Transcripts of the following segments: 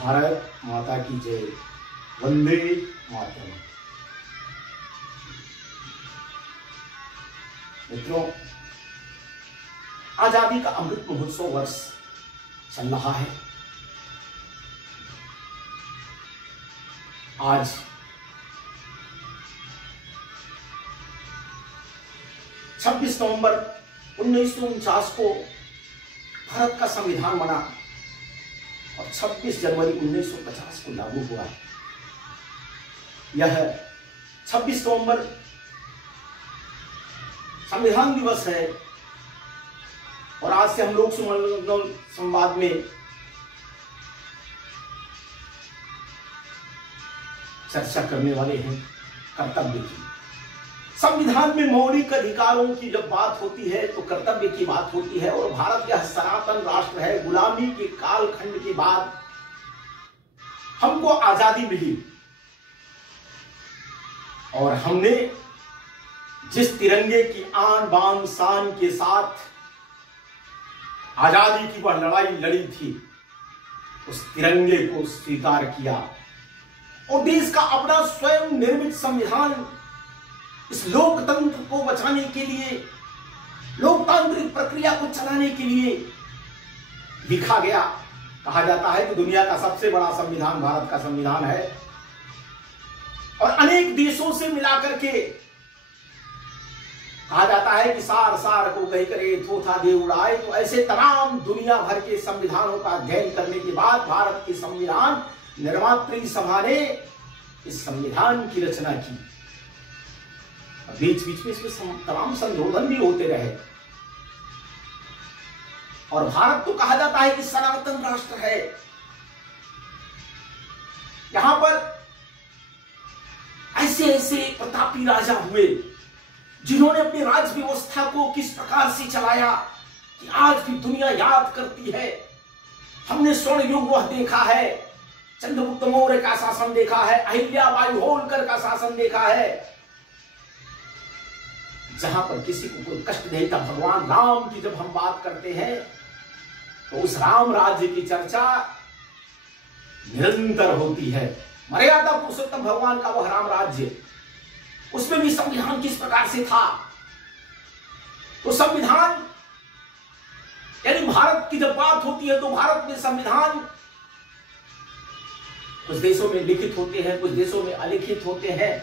भारत माता की जय। वंदे मातरम। मित्रों, आजादी का अमृत महोत्सव वर्ष चल रहा है। आज 26 नवंबर 1949 को भारत का संविधान बना और 26 जनवरी 1950 को लागू हुआ। यह 26 नवंबर संविधान दिवस है और आज से हम लोग संवाद में चर्चा करने वाले हैं कर्तव्य की। संविधान में मौलिक अधिकारों की जब बात होती है तो कर्तव्य की बात होती है। और भारत यह सनातन राष्ट्र है। गुलामी के कालखंड के बाद हमको आजादी मिली और हमने जिस तिरंगे की आन बान शान के साथ आजादी की वह लड़ाई लड़ी थी, उस तिरंगे को स्वीकार किया और देश का अपना स्वयं निर्मित संविधान इस लोकतंत्र को बचाने के लिए, लोकतांत्रिक प्रक्रिया को चलाने के लिए लिखा गया। कहा जाता है कि दुनिया का सबसे बड़ा संविधान भारत का संविधान है और अनेक देशों से मिलाकर के कहा जाता है कि सार सार को कही करे थोथा दे उड़ाए। तो ऐसे तमाम दुनिया भर के संविधानों का अध्ययन करने के बाद भारत की संविधान निर्मात्री सभा ने इस संविधान की रचना की। बीच बीच में इसमें तमाम संशोधन भी होते रहे और भारत तो कहा जाता है कि सनातन राष्ट्र है। यहां पर ऐसे ऐसे प्रतापी राजा हुए जिन्होंने अपनी राज व्यवस्था को किस प्रकार से चलाया कि आज भी दुनिया याद करती है। हमने स्वर्ण युग वह देखा है, चंद्रगुप्त मौर्य का शासन देखा है, अहिल्याबाई होलकर का शासन देखा है, जहां पर किसी को कोई कष्ट नहीं था। भगवान राम की जब हम बात करते हैं तो उस राम राज्य की चर्चा निरंतर होती है। मर्यादा पुरुषोत्तम भगवान का वह राम राज्य, उसमें भी संविधान किस प्रकार से था। तो संविधान यानी भारत की जब बात होती है तो भारत में संविधान कुछ देशों में लिखित होते हैं, कुछ देशों में अलिखित होते हैं,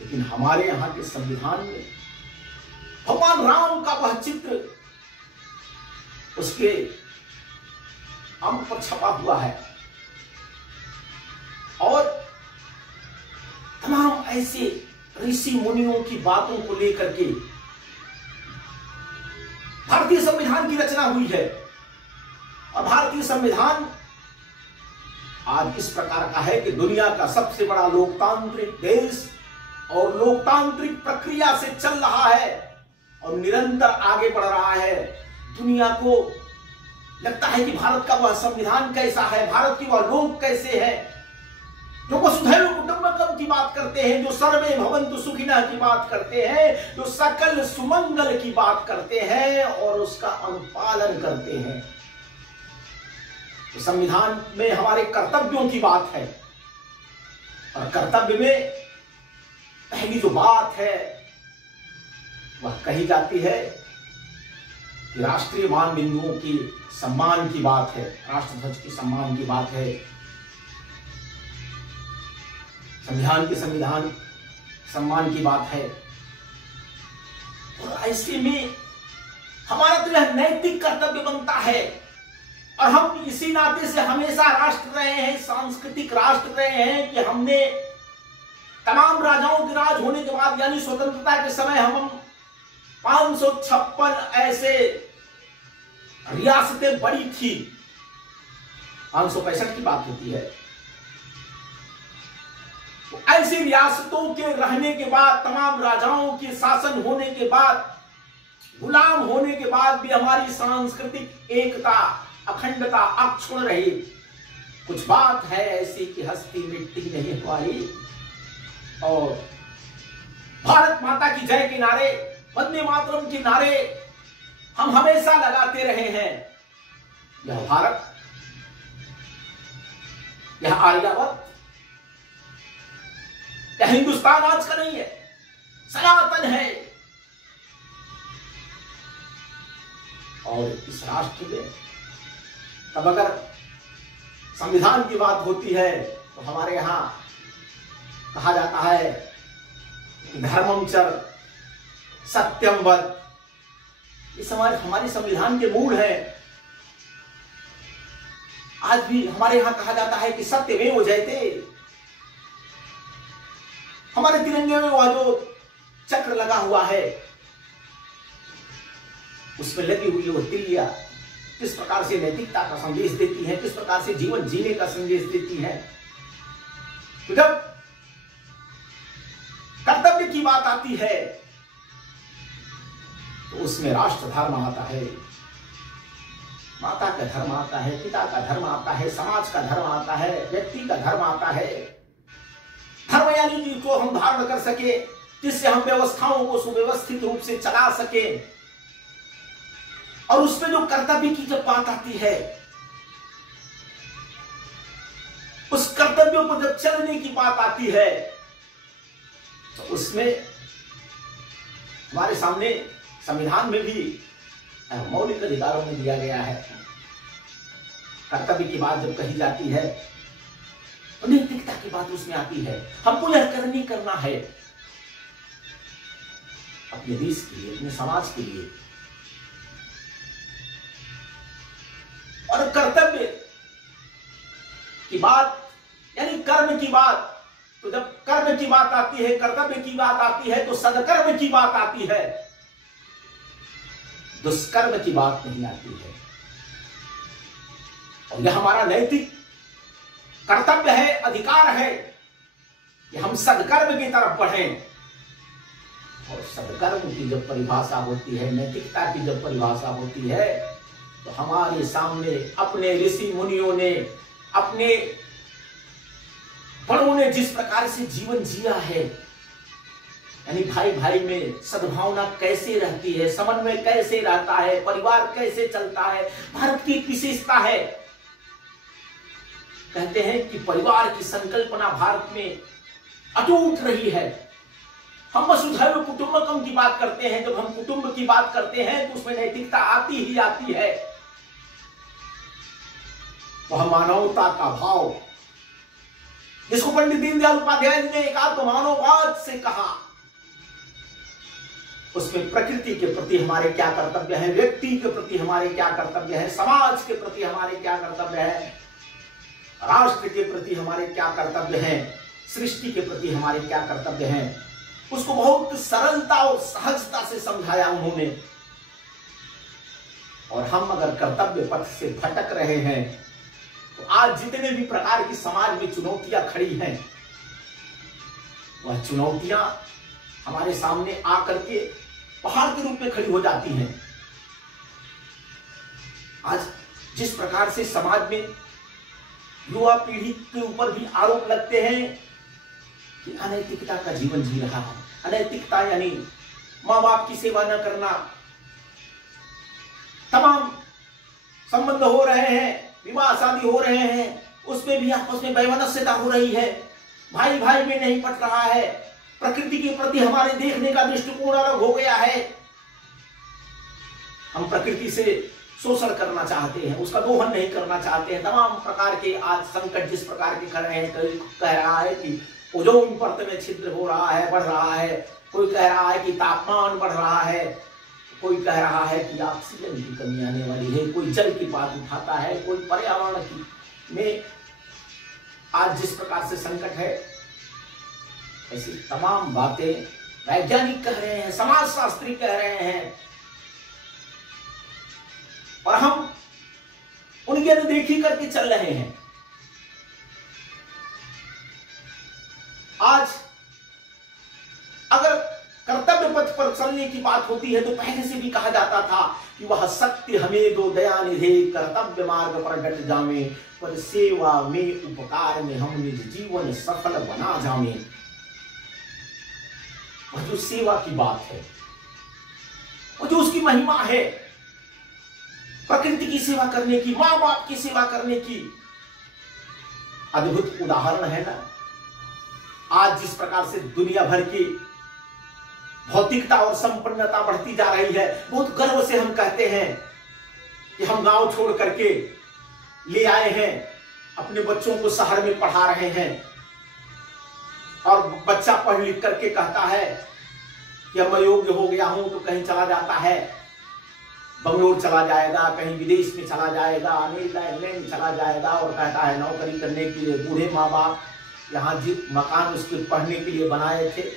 लेकिन हमारे यहां के संविधान में भगवान राम का वह चित्र उसके अंक पर छपा हुआ है और तमाम ऐसे ऋषि मुनियों की बातों को लेकर के भारतीय संविधान की रचना हुई है। और भारतीय संविधान आज इस प्रकार का है कि दुनिया का सबसे बड़ा लोकतांत्रिक देश और लोकतांत्रिक प्रक्रिया से चल रहा है और निरंतर आगे बढ़ रहा है। दुनिया को लगता है कि भारत का वह संविधान कैसा है, भारत की वह लोग कैसे हैं, जो वसुधैव कुटुंबकम की बात करते हैं, जो सर्वे भवन्तु सुखिनः की बात करते हैं, जो सकल सुमंगल की बात करते हैं और उसका अनुपालन करते हैं। तो संविधान में हमारे कर्तव्यों की बात है और कर्तव्य में पहली जो बात है वह कही जाती है कि राष्ट्रीय मान बिंदुओं की सम्मान की बात है, राष्ट्रध्वज की सम्मान की बात है। संविधान सम्मान की बात है और ऐसे में हमारा तो यह नैतिक कर्तव्य बनता है और हम इसी नाते से हमेशा राष्ट्र रहे हैं, सांस्कृतिक राष्ट्र रहे हैं कि हमने तमाम राजाओं के राज होने के बाद यानी स्वतंत्रता के समय हम 556 ऐसे रियासतें बड़ी थी, 565 की बात होती है। तो ऐसी रियासतों के रहने के बाद, तमाम राजाओं के शासन होने के बाद, गुलाम होने के बाद भी हमारी सांस्कृतिक एकता, अखंडता अक्षुण्ण रही। कुछ बात है ऐसी कि हस्ती मिट्टी नहीं हमारी और भारत माता की जय के नारे, वंदे मातरम के नारे हम हमेशा लगाते रहे हैं। यह भारत यह आर्यावर्त, यह हिंदुस्तान आज का नहीं है, सनातन है। और इस राष्ट्र में तब अगर संविधान की बात होती है तो हमारे यहां कहा जाता है धर्मम चर सत्यम वद। इस हमारे संविधान के मूल है। आज भी हमारे यहां कहा जाता है कि सत्यमेव जयते। हमारे तिरंगे में वह जो चक्र लगा हुआ है उसमें लगी हुई वो तिलिया किस प्रकार से नैतिकता का संदेश देती है, किस प्रकार से जीवन जीने का संदेश देती है। तो जब कर्तव्य की बात आती है तो उसमें राष्ट्र धर्म आता है, माता का धर्म आता है, पिता का धर्म आता है, समाज का धर्म आता है, व्यक्ति का धर्म आता है। धर्म यानी जिसको हम धारण कर सके, जिससे हम व्यवस्थाओं को सुव्यवस्थित रूप से चला सके। और उसमें जो कर्तव्य की जब बात आती है, उस कर्तव्यों को जब चलने की बात आती है तो उसमें हमारे सामने संविधान में भी मौलिक अधिकारों में दिया गया है। कर्तव्य की बात जब कही जाती है तो नैतिकता की बात उसमें आती है। हमको यह करना है अपने देश के लिए, अपने समाज के लिए। और कर्तव्य की बात यानी कर्म की बात, तो जब कर्म की बात आती है, कर्तव्य की बात आती है तो सदकर्म की बात आती है, दुष्कर्म की बात नहीं आती है। और यह हमारा नैतिक कर्तव्य है, अधिकार है कि हम सदकर्म की तरफ बढ़ें। और सदकर्म की जब परिभाषा होती है, नैतिकता की जब परिभाषा होती है तो हमारे सामने अपने ऋषि मुनियों ने, अपने बड़ों ने जिस प्रकार से जीवन जिया है, यानी भाई भाई में सद्भावना कैसे रहती है, समन्वय कैसे रहता है, परिवार कैसे चलता है, भारत की विशेषता है। कहते हैं कि परिवार की संकल्पना भारत में अटूट रही है। हम वसुधैव कुटुंबकम की बात करते हैं। जब हम कुटुंब की बात करते हैं तो उसमें नैतिकता आती ही आती है। वह मानवता का भाव, जिसको पंडित दीनदयाल उपाध्याय ने एकात्म मानववाद से कहा, उसमें प्रकृति के प्रति हमारे क्या कर्तव्य है, व्यक्ति के प्रति हमारे क्या कर्तव्य है, समाज के प्रति हमारे क्या कर्तव्य है, राष्ट्र के प्रति हमारे क्या कर्तव्य हैं, सृष्टि के प्रति हमारे क्या कर्तव्य हैं, उसको बहुत सरलता और सहजता से समझाया उन्होंने। और हम अगर कर्तव्य पथ से भटक रहे हैं तो आज जितने भी प्रकार की समाज में चुनौतियां खड़ी हैं, वह चुनौतियां हमारे सामने आकर के पहाड़ के रूप में खड़ी हो जाती हैं। आज जिस प्रकार से समाज में युवा पीढ़ी के ऊपर भी आरोप लगते हैं कि अनैतिकता का जीवन जी रहा है। अनैतिकता यानी मां बाप की सेवा न करना, तमाम संबंध हो रहे हैं, विवाह शादी हो रहे हैं, उसमें भी आपस में वैमनस्यता हो रही है, भाई भाई में नहीं पट रहा है, प्रकृति के प्रति हमारे देखने का दृष्टिकोण अलग हो गया है। हम प्रकृति से शोषण करना चाहते हैं, उसका दोहन नहीं करना चाहते हैं। तमाम प्रकार के आज संकट जिस प्रकार के कर रहे हैं, कोई कह रहा है कि ओजोन परत में छिद्र हो रहा है, बढ़ रहा है, कोई कह रहा है कि तापमान बढ़ रहा है, कोई कह रहा है कि ऑक्सीजन की कमी आने वाली है, कोई जल की बात उठाता है, कोई पर्यावरण की में आज जिस प्रकार से संकट है, ऐसी तमाम बातें वैज्ञानिक कह रहे हैं, समाजशास्त्री कह रहे हैं, और हम उनकी अनदेखी करके चल रहे हैं। आज अगर कर्तव्य पथ पर चलने की बात होती है तो पहले से भी कहा जाता था कि वह सत्य हमें दो दया निधे, कर्तव्य मार्ग पर डट जावे, पर सेवा में उपकार में हम निज जीवन सफल बना जावे। वह जो सेवा की बात है, वो जो उसकी महिमा है, प्रकृति की सेवा करने की, मां बाप की सेवा करने की, अद्भुत उदाहरण है ना। आज जिस प्रकार से दुनिया भर की भौतिकता और संपन्नता बढ़ती जा रही है, बहुत गर्व से हम कहते हैं कि हम गांव छोड़ करके ले आए हैं, अपने बच्चों को शहर में पढ़ा रहे हैं। और बच्चा पढ़ लिख करके कहता है कि अब मैं योग्य हो गया हूं, तो कहीं चला जाता है, बंगलोर चला जाएगा, कहीं विदेश में चला जाएगा, अमेरिका इंग्लैंड चला जाएगा, और कहता है नौकरी करने के लिए। बूढ़े माँ बाप यहाँ जिस मकान उसके पढ़ने के लिए बनाए थे,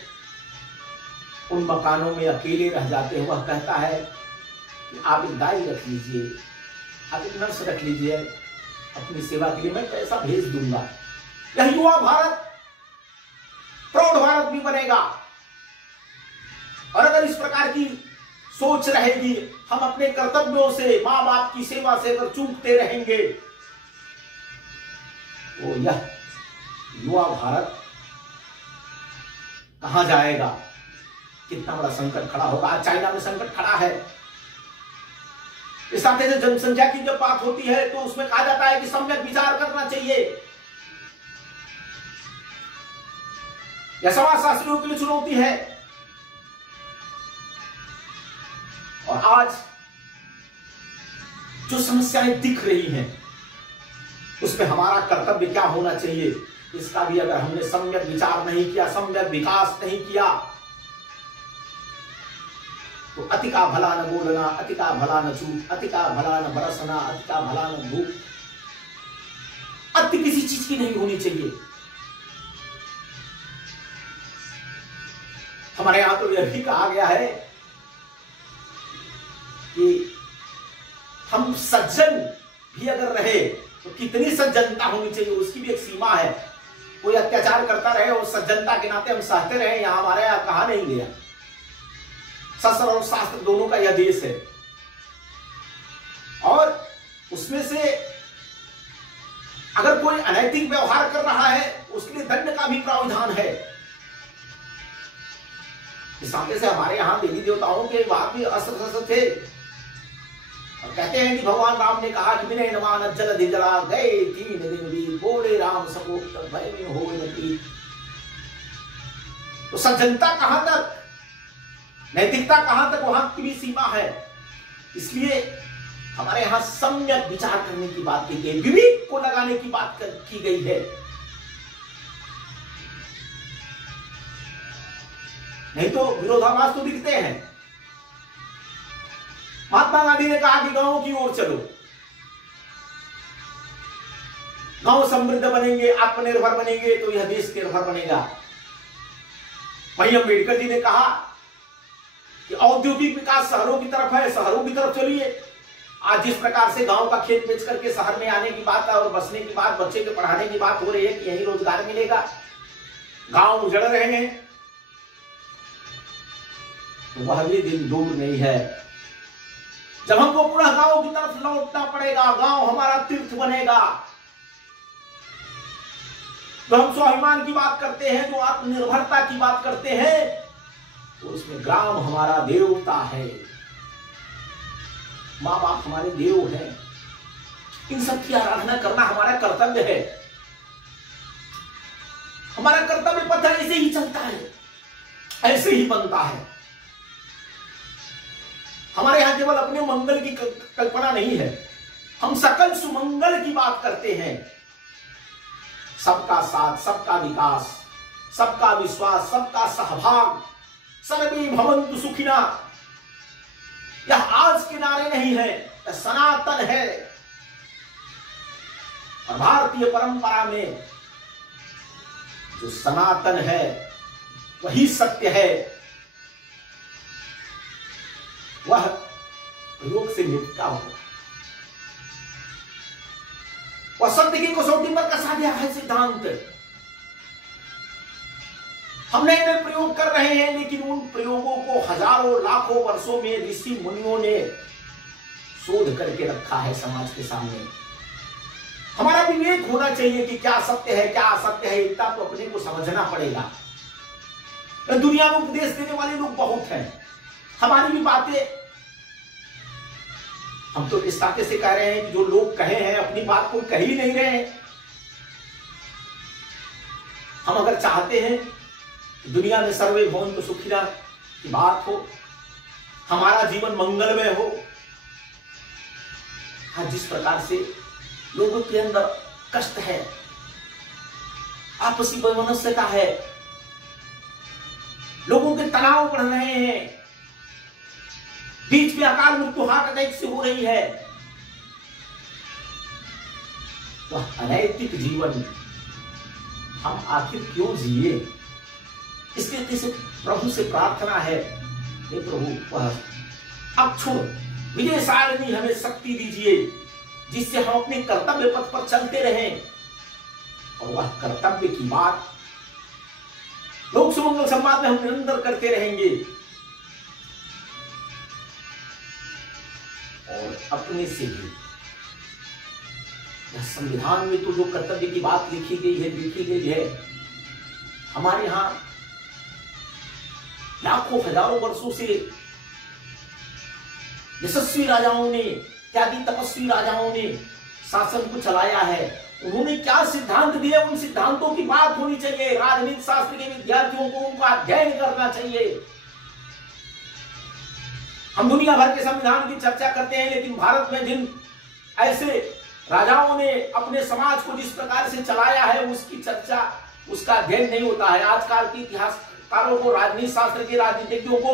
उन मकानों में अकेले रह जाते हैं। वह कहता है कि आप एक गाय रख लीजिए, आप एक नर्स रख लीजिए, अपनी सेवा के लिए मैं पैसा भेज दूंगा। यह युवा भारत प्रौढ़ भारत भी बनेगा। और अगर इस प्रकार की सोच रहेगी, हम अपने कर्तव्यों से, मां बाप की सेवा से अगर चूकते रहेंगे, तो यह युवा भारत कहां जाएगा? कितना बड़ा संकट खड़ा होगा। आज चाइना में संकट खड़ा है। इस साथ से जनसंख्या की जब बात होती है तो उसमें कहा जाता है कि सम्यक विचार करना चाहिए। यह समाजशास्त्रियों के लिए चुनौती है। और आज जो समस्याएं दिख रही हैं, उसमें हमारा कर्तव्य क्या होना चाहिए, इसका भी अगर हमने सम्यक विचार नहीं किया, सम्यक विकास नहीं किया, तो अति का भला न बोलना, अति का भला न चूक, अति का भला न बरसना, अति का भला न भूख। अति किसी चीज की नहीं होनी चाहिए। हमारे यहां तो यह भी कहा गया है कि हम सज्जन भी अगर रहे तो कितनी सज्जनता होनी चाहिए, उसकी भी एक सीमा है। कोई अत्याचार करता रहे और सज्जनता के नाते हम सहते रहे, यहां हमारे यहां कहा नहीं गया। शस्त्र और शास्त्र दोनों का यह देश है। और उसमें से अगर कोई अनैतिक व्यवहार कर रहा है, उसके लिए दंड का भी प्रावधान है। इस नाते से हमारे यहां देवी देवताओं के बात भी अस्त्र शस्त्र थे। और कहते हैं कि भगवान राम ने कहा कि विनय नमान जल जला गए 3 दिन भी, बोले राम सको भय में हो नती। तो सज्जनता कहां तक, नैतिकता कहां तक, वहां की भी सीमा है। इसलिए हमारे यहां सम्यक विचार करने की बात की गई, विवेक को लगाने की बात की गई है। नहीं तो विरोधाभास तो दिखते हैं। महात्मा गांधी ने कहा कि गांवों की ओर चलो, गांव समृद्ध बनेंगे, आत्मनिर्भर बनेंगे तो यह देश निर्भर बनेगा। वहीं अम्बेडकर जी ने कहा कि औद्योगिक विकास शहरों की तरफ है, शहरों की तरफ चलिए। आज जिस प्रकार से गांव का खेत बेच करके शहर में आने की बात है और बसने की बात, बच्चे के पढ़ाने की बात हो रही है कि यही रोजगार मिलेगा, गांव उजड़ रहे हैं, तो वह भी दिन दूर नहीं है जब हमको पुनः गांव की तरफ लौटना पड़ेगा। गांव हमारा तीर्थ बनेगा। तो हम स्वाभिमान की बात करते हैं, जो आत्मनिर्भरता की बात करते हैं, तो उसमें ग्राम हमारा देवता है, माँ बाप हमारे देव हैं। इन सब की आराधना करना हमारा कर्तव्य है। हमारा कर्तव्य पथ ऐसे ही चलता है, ऐसे ही बनता है। हमारे यहां केवल अपने मंगल की कल्पना नहीं है, हम सकल सुमंगल की बात करते हैं। सबका साथ, सबका विकास, सबका विश्वास, सबका सहभाग, सर्वे भवन्तु सुखिना। यह आज के नारे नहीं है, यह सनातन है। और भारतीय परंपरा में जो सनातन है वही सत्य है। वह प्रयोग से निपटा हो, वह सत्य की कसौटी पर कसा गया है सिद्धांत। हम नए नए प्रयोग कर रहे हैं, लेकिन उन प्रयोगों को हजारों लाखों वर्षों में ऋषि मुनियों ने शोध करके रखा है समाज के सामने। हमारा विवेक होना चाहिए कि क्या सत्य है, क्या असत्य है। इतना तो अपने को समझना पड़ेगा। दुनिया में उपदेश देने वाले लोग बहुत हैं, हमारी भी बातें हम तो इस नाते से कह रहे हैं कि जो लोग कहे हैं अपनी बात को कह ही नहीं रहे हैं। हम अगर चाहते हैं कि दुनिया में सर्वे भवन्तु सुखिनः की बात हो, हमारा जीवन मंगलमय हो, आज जिस प्रकार से लोगों के अंदर कष्ट है, आपसी वैमनस्यता है, लोगों के तनाव बढ़ रहे हैं, बीच में अकाल मृत्यु हार्ट अटैक से हो रही है, वह अनैतिक जीवन हम आखिर क्यों जिए? इसलिए से प्रभु से प्रार्थना है, हे प्रभु वह अब छोड़ विजय सारणी हमें शक्ति दीजिए, जिससे हम अपने कर्तव्य पथ पर चलते रहें और वह कर्तव्य की बात लोक सुमंगल संवाद में हम निरंतर करते रहेंगे और अपने से भी संविधान में तो जो कर्तव्य की बात लिखी गई है, हमारे यहां लाखों हजारों वर्षों से यशस्वी राजाओं ने, त्यागी तपस्वी राजाओं ने शासन को चलाया है। उन्होंने क्या सिद्धांत दिए, उन सिद्धांतों की बात होनी चाहिए। राजनीति शास्त्र के विद्यार्थियों को उनका अध्ययन करना चाहिए। हम दुनिया भर के संविधान की चर्चा करते हैं, लेकिन भारत में जिन ऐसे राजाओं ने अपने समाज को जिस प्रकार से चलाया है, उसकी चर्चा, उसका अध्ययन नहीं होता है। आजकल के इतिहासकारों को, राजनीति शास्त्र के राजनीतिज्ञों को,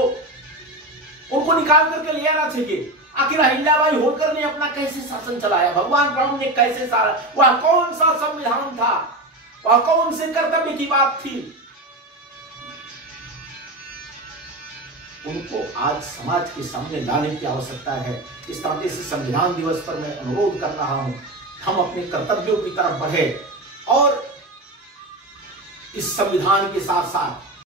उनको निकाल करके ले आना चाहिए। आखिर अहिल्याबाई होलकर ने अपना कैसे शासन चलाया, भगवान राम ने कैसे सारा, वह कौन सा संविधान था, वह कौन से कर्तव्य की बात थी, उनको आज समाज के सामने लाने की आवश्यकता है। इस तरह से संविधान दिवस पर मैं अनुरोध कर रहा हूं, हम अपने कर्तव्यों की तरफ बढ़े और इस संविधान के साथ साथ